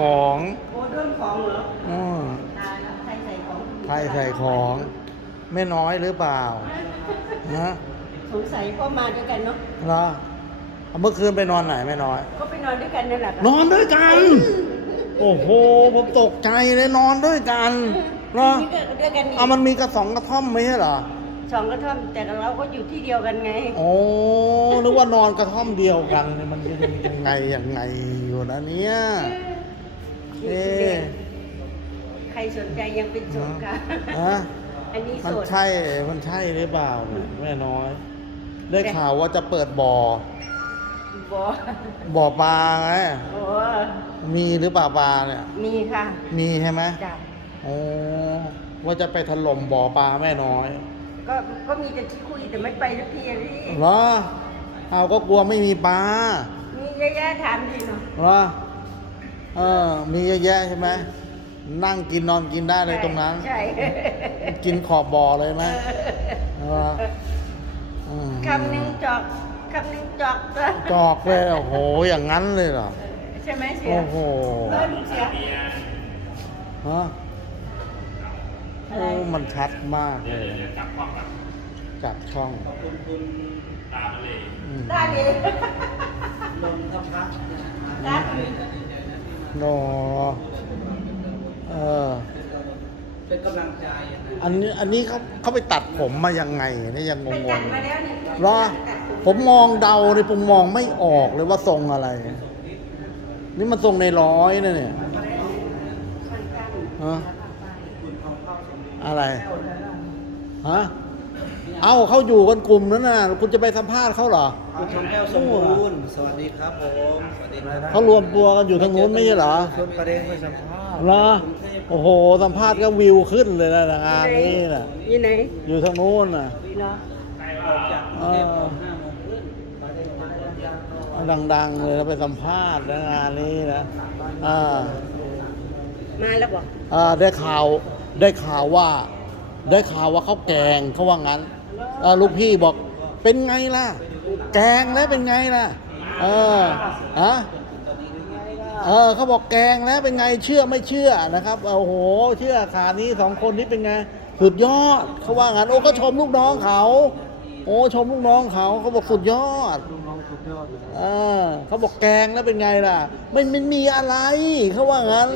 ของโอ้เรื่องของเหรออืมตายแล้วใครใส่ของใครใส่ของแม่น้อยหรือเปล่าฮะสงสัยก็มาด้วยกันเนาะเหรอเอาเมื่อคืนไปนอนไหนแม่น้อย ก็ไปนอนด้วยกันนั่นแหละค่ะนอนด้วยกัน โอ้โหผมตกใจเลยนอนด้วยกันเหรอนี่ก็ด้วยกันอีกเอามันมีกระสองกระท่อมไม่ใช่เหรอสองกระท่อมแต่เราก็อยู่ที่เดียวกันไง โอ้นึกว่านอนกระท่อมเดียวกันเนี่ยมันยังยังไงยังไงอยู่นะเนี่ย เอ๊ะใครสนใจยังเป็นโสดค่ะฮะ อันนี้มันโสด ใช่ มันใช่หรือเปล่าเนี่ยแม่น้อย ได้ข่าวว่าจะเปิดบ่อ บอบ่อปลาไง โอ้มีหรือเปล่าปลาเนี่ย มีค่ะมีใช่ไหมจ้ะโอ้ว่าจะไปถล่มบ่อปลาแม่น้อยก็ก็มีแต่ที่คุยแต่ไม่ไปสักทีอะพี่เหรอเอาก็กลัวไม่มีปลามีเยอะแยะถามสิเนาะเหรอ เออ มีเยอะแยะใช่ไหมนั่งกินนอนกินได้เลยตรงนั้น ใช่กินขอบบ่อเลยไหมเหรออืมคำหนึ่งจอกคำหนึ่งจอกจอกเลยโอ้โห อย่างนั้นเลยเหรอ ใช่ไหมเสียโอ้โหเออเสียฮะ โอ้ มันชัดมากเลย จับช่องอืมได้เลยลงทับพักได้ โนเออเป็นกำลังใจนะอันนี้อันนี้เขาเขาไปตัดผมมายังไงนี่ยังงไปงจัดๆมาแล้วเนี่ยเหรอผมมองเดาเลยผมมองไม่ออกเลยว่าทรงอะไร นี่มันทรงในร้อยนะเนี่ยฮะอะไรฮะเอ้าเขาอยู่กันกลุ่มนั้นน่ะ คุณจะไปสัมภาษณ์เขาเหรอ คุณชมแก้วสมบูรณ์สวัสดีครับผมสวัสดีครับเขารวมตัวกันอยู่ทางนู้นไม่ใช่เหรอชวนประเด็นไปสัมภาษณ์เหรอโอ้โห สัมภาษณ์ก็วิวขึ้นเลยนะงานนี้น่ะอยู่ไหนอยู่ทางนู้นน่ะเนาะออกจากกรุงเทพตอนห้าโมงครึ่งประเด็นมาแล้วยังดังๆเลยนะไปสัมภาษณ์นะงานนี้นะอ่ามาแล้วบอกอ่าได้ข่าวได้ข่าวว่า ได้ข่าวว่าเขาแกงเขาว่างั้นอ่าลูกพี่บอกเป็นไงล่ะ แกงแล้วเป็นไงล่ะ เออฮะเออเขาบอกแกงแล้วเป็นไงเชื่อไม่เชื่อนะครับโอ้โห เชื่อขานี้สองคนนี้เป็นไงสุดยอดเขาว่างั้นโอ้ก็ชมลูกน้องเขาโอ้ชมลูกน้องเขาเขาบอกสุดยอดลูกน้องสุดยอดเออเขาบอกแกงแล้วเป็นไงล่ะม่ไม่มีอะไรเขาว่างั้น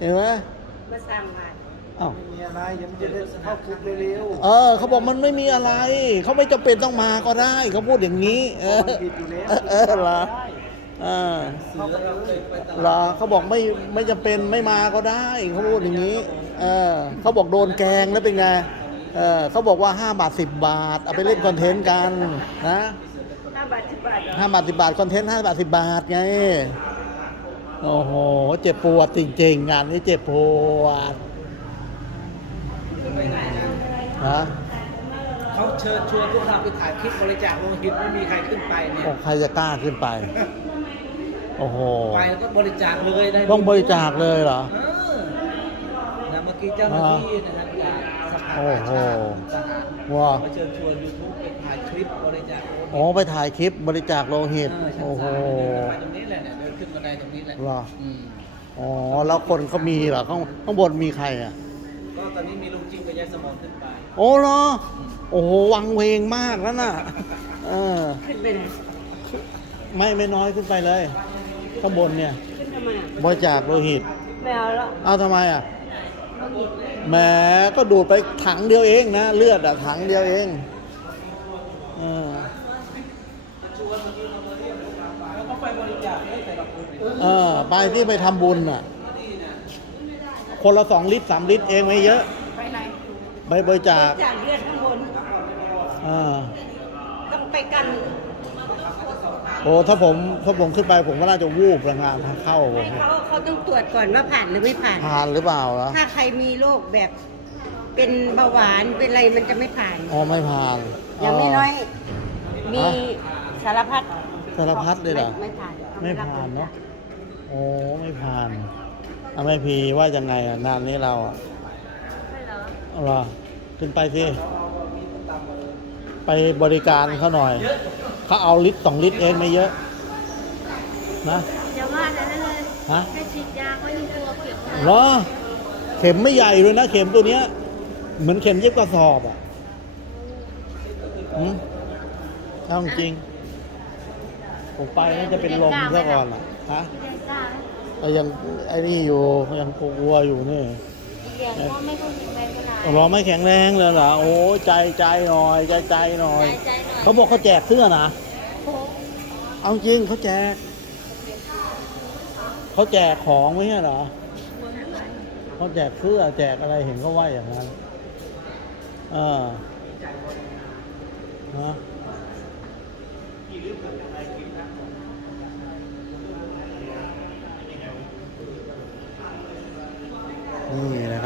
เห็นไหมมาสร้างบ้าน อ้าว ไม่มีอะไรยังจะได้เข้าคุกเร็วเออเขาบอกมันไม่มีอะไร เขาไม่จำเป็นต้องมาก็ได้ เขาพูดอย่างนี้ เออมันผิดอยู่แล้วเออเหรอเออเสือเราเคยไปตเหรลาอดเขาบอกไม่ไม่จำเป็นไม่มาก็ได้ เขาพูดอย่างนี้ เออเขาบอกโดนแกงแล้วเป็นไง เออเขาบอกว่า 5 บาท 10 บาท เอาไปเล่นคอนเทนต์กันนะห้าบาทสิบบาทเหรอห้าบาทสิบาทคอนเทนต์ห้าบาทสิบาทไง โอ้โห เจ็บปวดจริงๆ งานนี้เจ็บปวด ฮะเขาเชิญชวนพวกเราไปถ่ายคลิปบริจาคโลหิตไม่มีใครขึ้นไปเนี่ย โอ้ใครจะกล้าขึ้นไป โอ้โห ไปแล้วก็บริจาคเลยได้ต้องบริจาคเลยเหรอเออนะเมื่อกี้เจ้าหน้าที่นะครับจากสภาโอ้กาโหชาติทหารว้า มาเชิญชวนยูทูบไปถ่ายคลิปบริจาคโลหิต อ๋อไปถ่ายคลิปบริจาคโลหิตเออชั้นโอ้โหสามเนี่ยเดินไปตรงนี้แหละเนี่ยเดินขึ้นบันไดตรงนี้แหละเหรออืมอ๋อ แล้วคนเขามีเหรอข้างข้างบนมีใครอะ ก็ตอนนี้มีลุงจิ้มกับยายสมองขึ้นไปโอ้เหรอ โอ้โหวังเวงมากแล้วน่ะ เออ ขึ้นไปไหนไม่ไม่น้อยขึ้นไปเลยข้างบนเนี่ย ขึ้นทำไมอะบริจาคโลหิต ไม่เอาแล้วเอาทำไมอะเอาอีกแหมก็ดูดไปถังเดียวเองนะ เลือดอะถังเดียวเองเออแล้วก็ไปบริจาคให้แต่ละคนเนี่ยเออไปที่ไปทำบุญอะ คนละสองลิตรสามลิตรเองไม่เยอะไปไหนไปบริจาคจากเลือดข้างบนอ่าต้องไปกัน โอ้ถ้าผมถ้าผมขึ้นไปผมก็น่าจะวูบแรงงานทางเข้าผมให้เขาเขาต้องตรวจก่อนว่าผ่านหรือไม่ผ่าน ผ่านหรือเปล่าล่ะถ้าใครมีโรคแบบเป็นเบาหวานเป็นอะไรมันจะไม่ผ่าน อ๋อไม่ผ่านอย่างไม่น้อย มีสารพัดสารพัดเลยเหรอไม่ไม่ผ่านไม่ผ่านเนาะโอ้ไม่ผ่าน เอาไม่พีว่ายังไงอะงานนี้เราอะใช่เหรอเอาเหรอขึ้นไปสิ ไปบริการเขาหน่อย เขาเอาลิตรสองลิตรเองไม่เยอะ นะอย่าว่าแต่นั้นเลยฮะแค่ฉีดยาก็ยังกลัวเข็มเลยเหรอ เข็มไม่ใหญ่เลยนะ เข็มตัวเนี้ย เหมือนเข็มเย็บกระสอบอะหืมเอาจริง ผมไปน่าจะเป็นลมซะก่อนอะฮะพี่แดงกล้าไหมแต่ ยังไอ้นี่อยู่ยังกลัวอยู่นี่อีกอย่างก็ไม่ค่อยแข็งแรงเท่าไหร่รอไม่แข็งแรงเลยเหรอโอ้ใจใจหน่อยใจใจหน่อย ใจใจหน่อยเขาบอกเขาแจกเสื้อนะ โอ้เอาจริงเขาแจกเขาแจกของไม่ใช่เหรอเขาแจกเสื้อแจกอะไรเห็นเขาว่าอย่างนั้นเออฮะ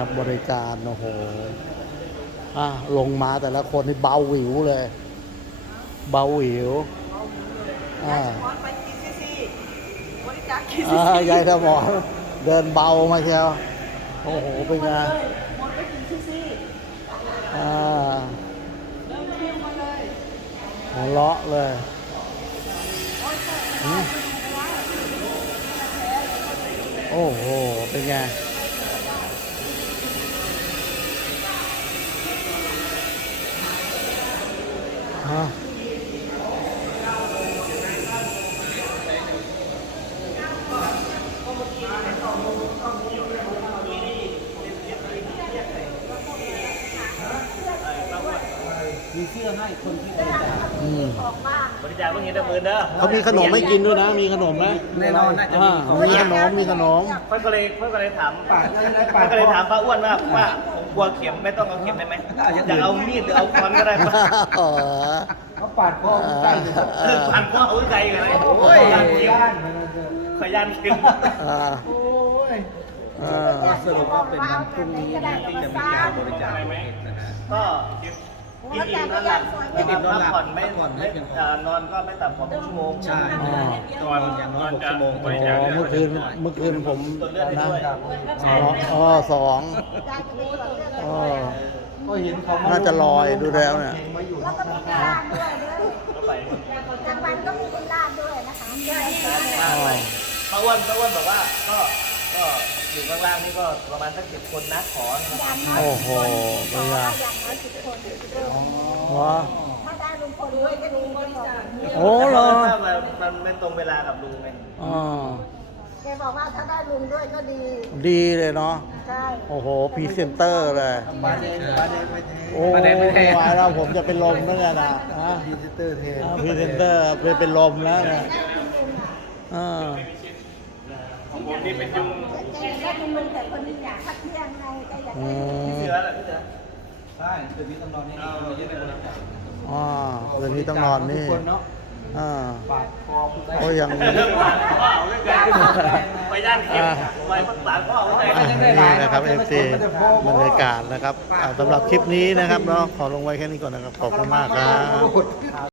นี่นะครับ บริการโอ้โหอะลงมาแต่ละคนนี่เบาหวิวเลย เบาหวิวอ่าอ่ายายสมอนเดินเบามาเชียวโอ้โหเป็นไงอ่าหัวเราะเลยหืมโอ้โห เป็นไง อืมบริจาคเพิ่งเห็นแต่มือเด้อเขามีขนมให้กินด้วยนะ มีขนมไหมแน่นอนน่าจะมีอ่าของ มีขนม มีขนม เพื่อนก็เลยเพื่อนก็เลยถามป้าเพื่อนก็เลยถามป้าอ้วนว่าว่าผมกลัวเข็มไม่ต้องเอาเข็มได้ไหมอยากเอามีดหรือเอาค้อนก็ได้ป้าอ๋อ เขาปาดคอผมใกล้เลยเออผ่านพ่อเอาใจกันเลยโอ้ยยานเข็มขอยานเข็มอ่าโอ้ยอ่า สรุปว่าเป็นวันพรุ่งนี้นะที่จะมีการบริจาคนะฮะ ก็ กินอิ่มนอนหลับกินอิ่มนอนผ่อนไม่ไม่อ่านอนก็ไม่ต่ำกว่าหกชั่วโมงใช่อ๋อนอนอย่างน้อยหกชั่วโมงโอ้เมื่อคืนเมื่อคืนผมตรวจเลือดให้นะด้วยอ๋ออ๋อสองอ๋อก็เห็นเขาน่าจะลอยดูแล้วเนี่ยมาอยู่แล้วก็มีคนลาดด้วยเด้อก็ไปกลางวันก็มีคนลาดด้วยนะคะอ๋อป้าอ้วนป้าอ้วนบอกว่าก็ ก็อยู่ข้างล่างนี่ก็ประมาณสักเจ็ดคนนะขอนะครับโอ้โหเป็นไงอย่างน้อยสิบคนเออวะถ้าได้ลุงพลด้วยก็ดีก็บอกโอ้เหรอถ้ามันมันไม่ตรงเวลากับลุงไงอ๋อแกบอกว่าถ้าได้ลุงด้วยก็ดี ดีเลยเนาะใช่โอ้โหพรีเซนเตอร์เลยปาเดนปาเดนไปเทโอ้ไม่ไหวแล้วผมจะเป็นลมแล้วเนี่ยนะฮะดีเซเตอร์เทนพรีเซนเตอร์เป็นเป็นลมแล้วเนี่ยอ่า ของผมนี่เป็นยุงแกได้ลุงลุงแต่คนนี้อยากพักเที่ยงไงแกอยากอืได้มเสือแหละพี่เสือใช่คืนนี้ต้องนอนนี่เราจะได้บริจาคอ่าคืนนี้ต้องนอนนี่ทุกคเนาะอ่าปาดคอคุณได้ก็ยังไปย่านเข็มไปพักษาพ่อไว้อะใจนี่นะครับเอฟซีบรรยากาศนะครับอ่าสำหรับคลิปนี้นะครับเนาะขอลงไว้แค่นี้ก่อนนะครับ ขอบคุณมากครับ